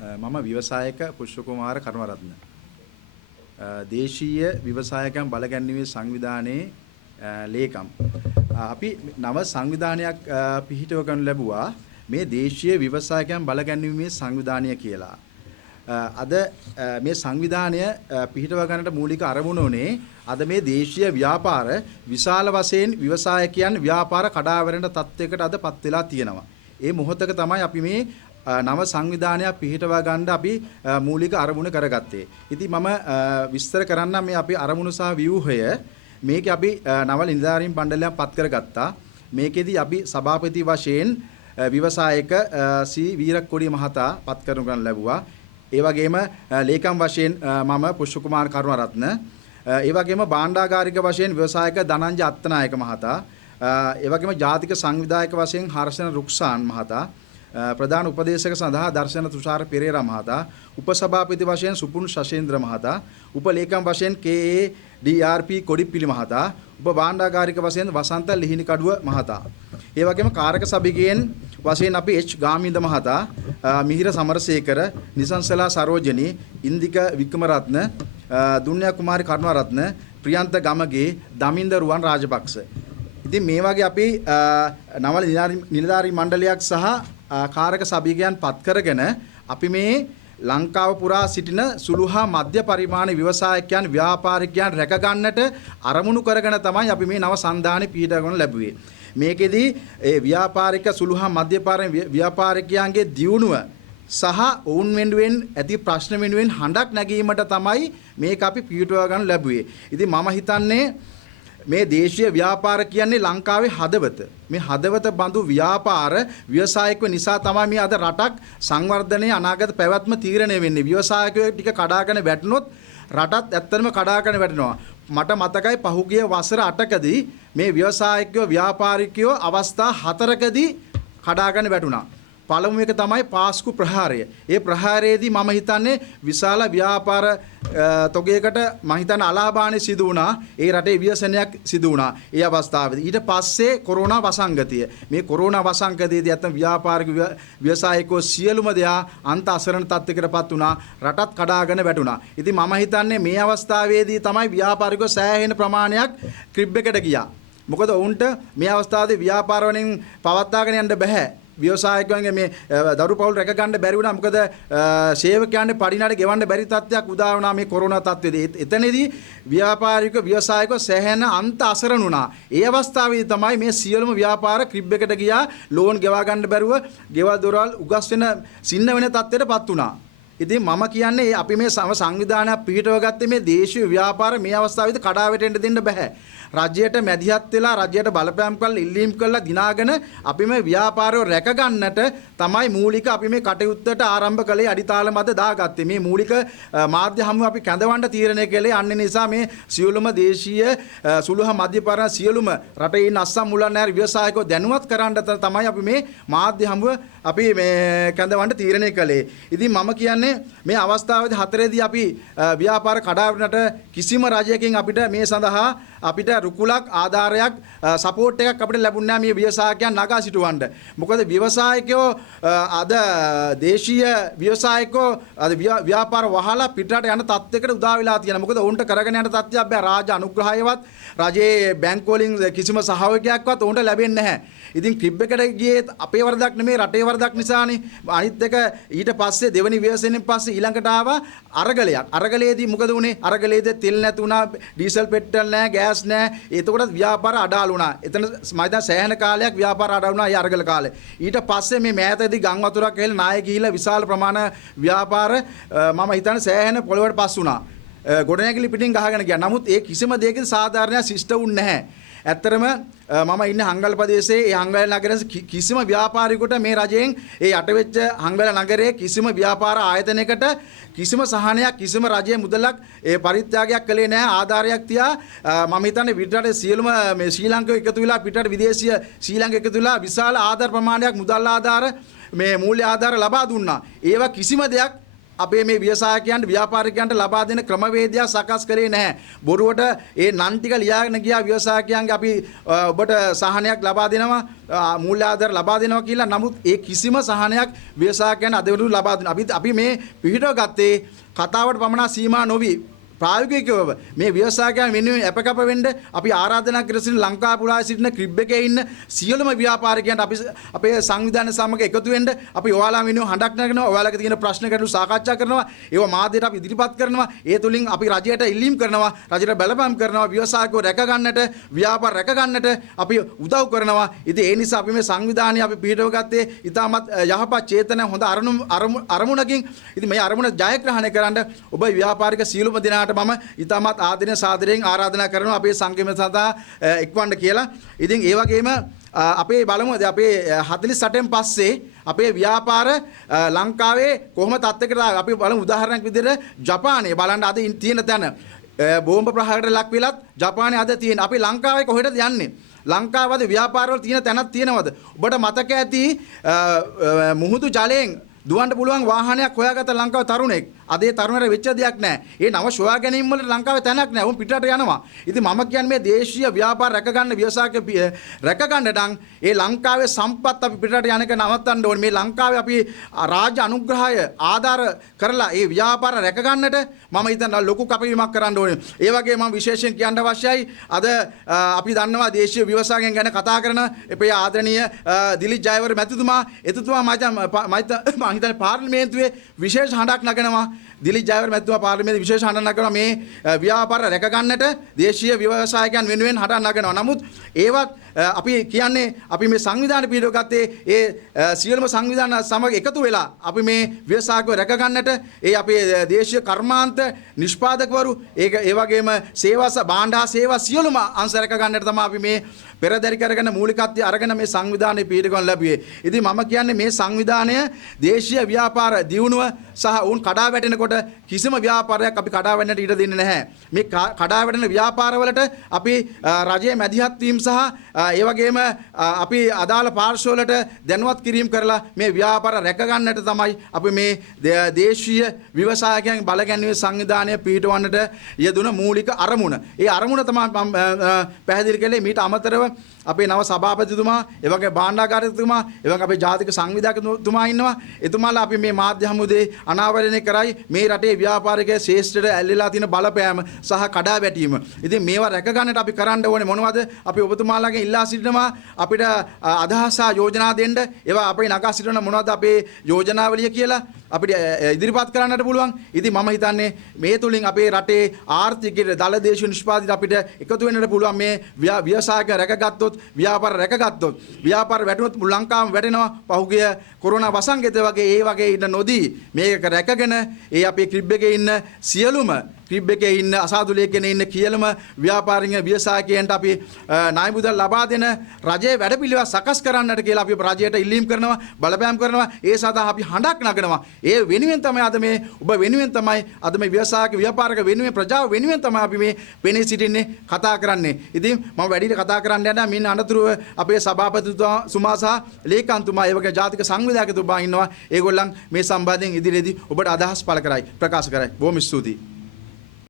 මම ව්‍යවසායක පුෂ්පකුමාර කරුණාරත්න. දේශීය ව්‍යවසායකයන් බලගැන්වීමේ සංවිධානයේ ලේකම්. අපි නව සංවිධානයක් පිහිටව ගන්න ලැබුවා මේ දේශීය ව්‍යවසායකයන් බලගැන්වීමේ සංවිධානය කියලා. අද මේ සංවිධානය පිහිටව ගන්නට මූලික අරමුණ උනේ අද මේ දේශීය ව්‍යාපාර විශාල වශයෙන් ව්‍යවසායකයන් ව්‍යාපාර කඩාවැටෙන තත්යකට අදපත් වෙලා තියෙනවා. ඒ මොහොතක තමයි අපි මේ නව සංවිධානයක් පිහිටවා ගන්න අපි මූලික අරමුණ කරගත්තේ. ඉතින් මම විස්තර කරන්න මේ අපේ අරමුණ සහ ව්‍යුහය මේකේ අපි නව නිලධාරීන් මණ්ඩලයක් පත් කරගත්තා. මේකෙදි අපි සභාපති වශයෙන් ව්‍යවසායක සී වීරක්කොඩි මහතා පත් කරනු ගන්න ලැබුවා. ඒ වගේම ලේකම් වශයෙන් මම පුෂ්පකුමාර කරුණාරත්න. ඒ වගේම භාණ්ඩාගාරික වශයෙන් ව්‍යවසායක ධනංජය අත්තනායක මහතා. ඒ වගේම ජාතික සංවිධායක වශයෙන් හර්ෂණ රුක්සාන් මහතා. ප්‍රධාන උපදේශක සඳහා දර්ශන තුෂාර පෙරේරා මහතා, උපසභාපති වශයෙන් සුපුන් ශෂේන්ද්‍ර මහතා, උපලේකම් වශයෙන් KADRP කොඩිප්පිලි මහතා, උප භාණ්ඩාගාරික වශයෙන් වසන්ත ලිහිණිකඩුව මහතා. ඒ වගේම කාරක සභිකයන් වශයෙන් අපි H ගාමින්ද මහතා, මිහිර සමරසේකර, නිසංසලා සරෝජනී, ඉන්දික වික්‍රමරත්න, දුන්යා කුමාරි කරුණාරත්න, ප්‍රියන්ත ගමගේ, දමින්ද රුවන් රාජපක්ෂ. ඉතින් මේ වගේ අපි නව නිලධාරී මණ්ඩලයක් සහ කාරක සභිකයන් පත් කරගෙන අපි මේ ලංකාව පුරා සිටින සුළු හා මධ්‍ය පරිමාණ ව්‍යවසායකයන් ව්‍යාපාරිකයන් රැක ගන්නට අරමුණු කරගෙන තමයි අපි මේ නව සංධානය පිහිටවගනු ලැබුවේ. මේකෙදී ඒ ව්‍යාපාරික සුළු හා මධ්‍ය පරිමාණ ව්‍යාපාරිකයන්ගේ දියුණුව සහ ඔවුන් වෙනුවෙන් ඇති ප්‍රශ්න වෙනුවෙන් හඬක් නැගීමට තමයි මේක අපි පිහිටව ගන්න ලැබුවේ. ඉතින් මම හිතන්නේ මේ දේශීය ව්‍යාපාර කියන්නේ ලංකාවේ හදවත. මේ හදවත බඳු ව්‍යාපාර ව්‍යවසායිකව නිසා තමයි මේ අද රටක් සංවර්ධනයේ අනාගත පැවැත්ම තීරණය වෙන්නේ. ව්‍යවසායකයෝ ටික කඩාගෙන වැටුනොත් රටත් ඇත්තටම කඩාගෙන වැටෙනවා. මට මතකයි පහුගිය වසර 8කදී මේ ව්‍යවසායකයෝ ව්‍යාපාරිකයෝ අවස්ථා 4කදී කඩාගෙන වැටුණා. පළමු එක තමයි පාස්කු ප්‍රහාරය. ඒ ප්‍රහාරයේදී මම හිතන්නේ විශාල ව්‍යාපාර තොගයකට මම හිතන්නේ අලාභාණි සිදු වුණා. ඒ රටේ ව්‍යසනයක් සිදු වුණා. ඒ අවස්ථාවේදී ඊට පස්සේ කොරෝනා වසංගතය. මේ කොරෝනා වසංගතයේදී අතන ව්‍යාපාරික ව්‍යවසායකෝ සියලුම දෙනා අන්ත අසරණ තත්ත්වයකටපත් වුණා. රටත් කඩාගෙන වැටුණා. ඉතින් මම හිතන්නේ මේ අවස්ථාවේදී තමයි ව්‍යාපාරිකෝ සෑහෙන ප්‍රමාණයක් ක්‍රිබ් එකට ගියා. මොකද ඔවුන්ට මේ අවස්ථාවේ ව්‍යාපාර වලින් පවත්වාගෙන යන්න බෑ. ව්‍යවසායකයන්ගේ මේ දරු පවුල් රැක ගන්න බැරි වුණා. මොකද සේවකයන්ගේ පඩිනඩ ගෙවන්න බැරි තත්ත්වයක් උදා වුණා මේ කොරෝනා තත්ත්වයේදී. එතනදී ව්‍යාපාරික ව්‍යවසායකව සෑහෙන අන්ත අසරණ වුණා. ඒ අවස්ථාවේදී තමයි මේ සියලුම ව්‍යාපාර ක්‍රිබ් එකට ගියා. ලෝන් ගෙවා ගන්න බැරුව ගෙවල් දොරවල් උගස් වෙන සින්න වෙන තත්ත්වයටපත් වුණා. ඉතින් මම කියන්නේ අපි මේ සංවිධානයක් පිහිටව ගත්තේ මේ දේශීය ව්‍යාපාර මේ අවස්ථාවේදී කඩා වැටෙන්න දෙන්න බෑ. රජයට මැදිහත් වෙලා රජයට බලපෑම් කරලා ඉල්ලීම් කරලා දිනාගෙන අපි මේ ව්‍යාපාරය රැක ගන්නට තමයි මූලික අපි මේ කටයුත්තට ආරම්භ කළේ අඩිතාල මත දාගත්තේ. මේ මූලික මාධ්‍ය හමුව අපි කැඳවන්න තීරණය කළේ අන්න නිසා මේ සියලුම දේශීය සුළු හා මධ්‍ය පරිමාණ සියලුම රටේ ඉන්න අස්සම් මුලන් නැර ව්‍යවසායකෝ දැනුවත් කරන්න තමයි අපි මේ මාධ්‍ය හමුව අපි මේ කැඳවන්න තීරණය කළේ. ඉතින් මම කියන්නේ මේ අවස්ථාවේදී 4ේදී අපි ව්‍යාපාර කඩාවැටෙන්නට කිසිම රජයකින් අපිට මේ සඳහා අපිට රුකුලක් ආධාරයක් සපෝට් එකක් අපිට ලැබුණේ නැහැ මේ ව්‍යවසායකයන් නගා සිටවන්න. මොකද ව්‍යවසායකයෝ අද දේශීය ව්‍යවසායකෝ අද ව්‍යාපාර වහලා පිටරට යන තත්යකට උදා වෙලා තියෙනවා. මොකද ඔවුන්ට කරගෙන යන තත්ත්වයක් බෑ. රාජ අනුග්‍රහයවත් රජයේ බැංකු වලින් කිසිම සහයෝගයක්වත් ඔවුන්ට ලැබෙන්නේ නැහැ. ඉතින් ක්‍රිබ් එකට ගියේ අපේ වරදක් නෙමෙයි රටේ වරදක් නිසානේ. අනිත් එක ඊට පස්සේ දෙවනි ව්‍යවසනයෙන් පස්සේ ඊළඟට ආවා අරගලයක්. අරගලයේදී මොකද වුනේ? අරගලයේදී තෙල් නැති වුණා, ඩීසල් පෙට්‍රල් නැහැ, ගෑස් නැහැ. එතකොට ව්‍යාපාර අඩාල වුණා. එතන මම දැන් සෑහෙන කාලයක් ව්‍යාපාර අඩාල වුණා. ඒ අරගල කාලේ. ඊට පස්සේ මේ මෑතදී ගම් වතුරක් ඇවිල්ලා නාය ගිහිල්ලා විශාල ප්‍රමාණ ව්‍යාපාර මම හිතන්නේ සෑහෙන පොළවට පස් වුණා. ගොඩනැගිලි පිටින් ගහගෙන ගියා. නමුත් ඒ කිසිම දෙයකින් සාධාරණයක් සිෂ්ට වුන්නේ නැහැ. ඇත්තරම මම ඉන්නේ හංගල ප්‍රදේශයේ. ඒ හංගල නගරයේ කිසිම ව්‍යාපාරිකයෙකුට මේ රජයෙන් ඒ යටවෙච්ච හංගල නගරයේ කිසිම ව්‍යාපාර ආයතනයකට කිසිම සහනයක් කිසිම රජයේ මුදලක් ඒ පරිත්‍යාගයක් කළේ නැහැ. ආධාරයක් තියා මම හිතන්නේ පිටරට සියලුම මේ ශ්‍රී ලංකාව එකතු වෙලා පිටරට විදේශීය ශ්‍රී ලංකාව එකතු වෙලා විශාල ආධාර ප්‍රමාණයක් මුදල් ආධාර මේ මූල්‍ය ආධාර ලබා දුන්නා. ඒවා කිසිම දෙයක් අපේ මේ ව්‍යවසායකයන්ට ව්‍යාපාරිකයන්ට ලබා දෙන ක්‍රමවේදය සකස් කරේ නැහැ. බොරුවට ඒ නන් ටික ලියාගෙන ගියා ව්‍යවසායකයන්ගේ අපි ඔබට සහනයක් ලබා දෙනවා මූල්‍ය ආධාර ලබා දෙනවා කියලා. නමුත් ඒ කිසිම සහනයක් ව්‍යවසායකයන් අද වෙනු ලබා දෙනවා. අපි මේ පිළිහිටව ගත්තේ කතාවට පමණ සීමා නොවි ප්‍රායෝගිකව මේ ව්‍යවසායකයන් වෙනුවෙන් අපකප වෙන්න අපි ආරාධනා කර සිටින ලංකා පුරා සිටින ක්‍රිබ් එකේ ඉන්න සියලුම ව්‍යාපාරිකයන්ට අපි අපේ සංවිධානය සමග එකතු වෙන්න අපි ඔයාලා වෙනුවෙන් හඬක් නගනවා. ඔයාලගේ තියෙන ප්‍රශ්න ගැටළු සාකච්ඡා කරනවා. ඒවා මාධ්‍යයට අපි ඉදිරිපත් කරනවා. ඒ තුලින් අපි රජයට ඉල්ලීම් කරනවා. රජයට බලපෑම් කරනවා. ව්‍යවසායකව රැක ගන්නට, ව්‍යාපාර රැක ගන්නට අපි උදව් කරනවා. ඉතින් ඒ නිසා අපි මේ සංවිධානය අපි පිටව ගත්තේ ඉතාමත් යහපත් චේතන හොඳ අරමුණකින්. ඉතින් මේ අරමුණ ජයග්‍රහණය කරන්න ඔබ ව්‍යාපාරික සියලුම දෙනාට මම ඉතාමත් ආදරයෙන් සාදරයෙන් ආරාධනා කරනවා අපේ සංගමය සඳහා එක්වන්න කියලා. ඉතින් ඒ වගේම අපේ බලමු අපේ 48න් පස්සේ අපේ ව්‍යාපාර ලංකාවේ කොහොම තත්ත්වයකට අපි බලමු. උදාහරණයක් විදිහට ජපානයේ බලන්න අද තියෙන තැන බෝම්බ ප්‍රහාරයට ලක් වෙලත් ජපානයේ අද තියෙන. අපි ලංකාවේ කොහෙටද යන්නේ? ලංකාවද ව්‍යාපාරවල තියෙන තැනක් තියෙනවද? ඔබට මතක ඇති මුහුදු ජලයෙන් දුවන්න පුළුවන් වාහනයක් හොයාගත්ත ලංකාවේ තරුණෙක්. අද ඒ තරුණයට වෙච්ච දෙයක් නැහැ. ඒ නව සොයා ගැනීම වල ලංකාවේ තැනක් නැහැ. උන් පිටරට යනවා. ඉතින් මම කියන්නේ මේ දේශීය ව්‍යාපාර රැක ගන්න ව්‍යවසායක රැක ගන්න නම් ඒ ලංකාවේ සම්පත් අපි පිටරට යන එක නවත්තන්න ඕනේ. මේ ලංකාවේ අපි රාජ්‍ය අනුග්‍රහය ආධාර කරලා ඒ ව්‍යාපාර රැක ගන්නට මම හිතන ලොකු කපවීමක් කරන්න ඕනේ. ඒ වගේ මම විශේෂයෙන් කියන්න අවශ්‍යයි. අද අපි දන්නවා දේශීය ව්‍යවසායකයන් ගැන කතා කරන අපේ ආදරණීය දිලිත් ජයවර්ධන මැතිතුමා එතුමා මම හිතන්නේ පාර්ලිමේන්තුවේ විශේෂ හඬක් නගනවා. දිලිත් ජයවර්ධන මැතිතුමා පාර්ලිමේන්තුවේ විශේෂ හඬක් නගනවා මේ ව්‍යාපාර රැක ගන්නට දේශීය ව්‍යවසායකයන් වෙනුවෙන් හඬක් නගනවා. නමුත් ඒවත් අපි කියන්නේ අපි මේ සංවිධාන පිළිවෙල ගත්තේ ඒ සියලුම සංවිධාන සමග එකතු වෙලා අපි මේ ව්‍යවසායකව රැක ගන්නට ඒ අපේ දේශීය කර්මාන්ත නිෂ්පාදකවරු ඒ වගේම සේවා භාණ්ඩ සේවා සියලුම අංශ රැක ගන්නට තමයි අපි මේ පෙරදරි කරගෙන මූලිකත්වය අරගෙන මේ සංවිධානයේ පිළිගන්න ලැබුවේ. ඉතින් මම කියන්නේ මේ සංවිධානය දේශීය ව්‍යාපාර දියුණුව සහ උන් කඩා වැටෙනකොට කිසිම ව්‍යාපාරයක් අපි කඩා වැටෙන්නට ඉඩ දෙන්නේ නැහැ. මේ කඩා වැටෙන ව්‍යාපාරවලට අපි රජයේ මැදිහත් වීම සහ ඒ වගේම අපි අදාළ පාර්ශ්වවලට දැනුවත් කිරීම කරලා මේ ව්‍යාපාර රැක ගන්නට තමයි අපි මේ දේශීය ව්‍යවසායකයන් බලගැන්වීමේ සංවිධානය පිහිටවන්නට යෙදුන මූලික අරමුණ. ඒ අරමුණ තමයි පැහැදිලි කළේ. මීට අමතරව අපේ නව සභාපතිතුමා, ඒ වගේ භාණ්ඩාගාරතුමා, ඒ වගේ අපේ ජාතික සංවිධායකතුමා ඉන්නවා. එතුමාලා අපි මේ මාධ්‍ය හමුදේ අනාවරණය කරයි මේ රටේ ව්‍යාපාරික ශේෂ්ත්‍රයට ඇල්ලලා තියෙන බලපෑම සහ කඩා වැටීම. ඉතින් මේවා රැක ගන්නට අපි කරන්න ඕනේ මොනවද? අපි ඔබතුමාලාගෙන් ඉල්ලා සිටිනවා අපිට අදහස් සහ යෝජනා දෙන්න. ඒවා අපේ නගා සිටින මොනවද අපේ යෝජනාවලිය කියලා අපිට ඉදිරිපත් කරන්නට පුළුවන්. ඉතින් මම හිතන්නේ මේ තුලින් අපේ රටේ ආර්ථිකයේ දල දේශීය නිෂ්පාදිත අපිට එකතු වෙන්නට පුළුවන්. මේ ව්‍යවසායක රැකගත්තොත්, ව්‍යාපාර රැකගත්තොත්, ව්‍යාපාර වැටුනොත් ලංකාවම වැටෙනවා. පහුගිය කොරෝනා වසංගතය වගේ ඒ වගේ ඉන්න නොදී මේක රැකගෙන ඒ අපේ ක්‍රිබ් එකේ ඉන්න සියලුම ක්‍රිබ් එකේ ඉන්න අසාධුලයකන ඉන්න කියලම ව්‍යාපාරික ව්‍යවසායකයන්ට අපි ණය මුදල් ලබා දෙන රජයේ වැඩපිළිවෙල සකස් කරන්නට කියලා අපි රජයට ඉල්ලීම් කරනවා, බලපෑම් කරනවා. ඒ සඳහා අපි හඬක් නගනවා. ඒ වෙනුවෙන් තමයි අද මේ ඔබ වෙනුවෙන් තමයි අද මේ ව්‍යවසායක ව්‍යාපාරික වෙනුවෙන් ප්‍රජාව වෙනුවෙන් තමයි අපි මේ පෙනී සිටින්නේ, කතා කරන්නේ. ඉතින් මම වැඩිට කතා කරන්න යනවා. මින් අනතුරුව අපේ සභාපතිතුමා සුමා සහ ලේකම්තුමා ඒ වගේ ජාතික සංවිධායකතුමා ඉන්නවා. ඒගොල්ලන් මේ සම්බන්ධයෙන් ඉදිරියේදී ඔබට අදහස් පළ කරයි, ප්‍රකාශ කරයි. බොහොම ස්තුතියි.